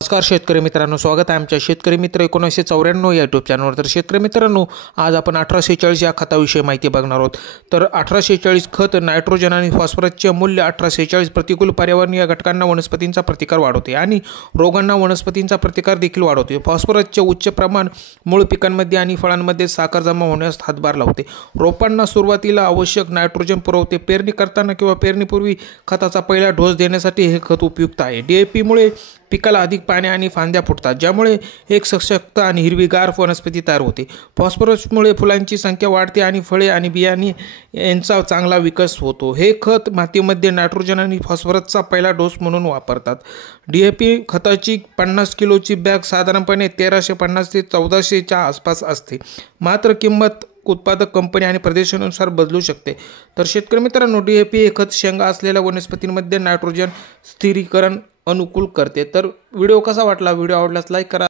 नमस्कार शेतकरी मित्रांनो, स्वागत आहे आमच्या शेतकरी मित्र 1994 या यूट्यूब चॅनलवर। तर शेतकरी मित्रांनो, आज आपण 1846 या खताविषयी माहिती बघणार आहोत। तर 1846 खत नायट्रोजन आणि फॉस्फरसचे मूल्य 1846 प्रतिकूल पर्यावरणीय घटकांना वनस्पतींचा प्रतिकार वाढवते आणि रोगांना वनस्पतींचा प्रतिकार देखील वाढवते। फॉस्फरसचे उच्च प्रमाण मूळ पिकांमध्ये आणि फळांमध्ये साखर जमा होण्यास हातभार लावते। रोपांना सुरुवातीला आवश्यक नायट्रोजन पुरवते। पेरणी करताना किंवा पेरणीपूर्वी खताचा पहिला डोस देण्यासाठी हे खत उपयुक्त आहे। DAP मुळे पिकाला अधिक पाने आणि फांद्या फुटतात, ज्यामुळे एक सशक्त आणि हिरवीगार वनस्पती तयार होते। फॉस्फरसमुळे फुलांची संख्या वाढते आणि फळे आणि बियाणे यांचा चांगला विकास होतो। हे खत मातीमध्ये नायट्रोजन आणि फॉस्फरसचा पहिला डोस म्हणून वापरतात। DAP खताची 50 किलोची बॅग साधारणपणे 1350 ते 1400च्या आसपास असते, मात्र किंमत उत्पादक कंपनी आणि प्रदेशानुसार बदलू शकते। तर शेतकरी मित्रांनो, DAP हे खत शेंगा असलेल्या वनस्पतींमध्ये नायट्रोजन स्थिरीकरण अनुकूल करते। तर व्हिडिओ कसा वाटला? व्हिडिओ आवडल्यास लाईक करा।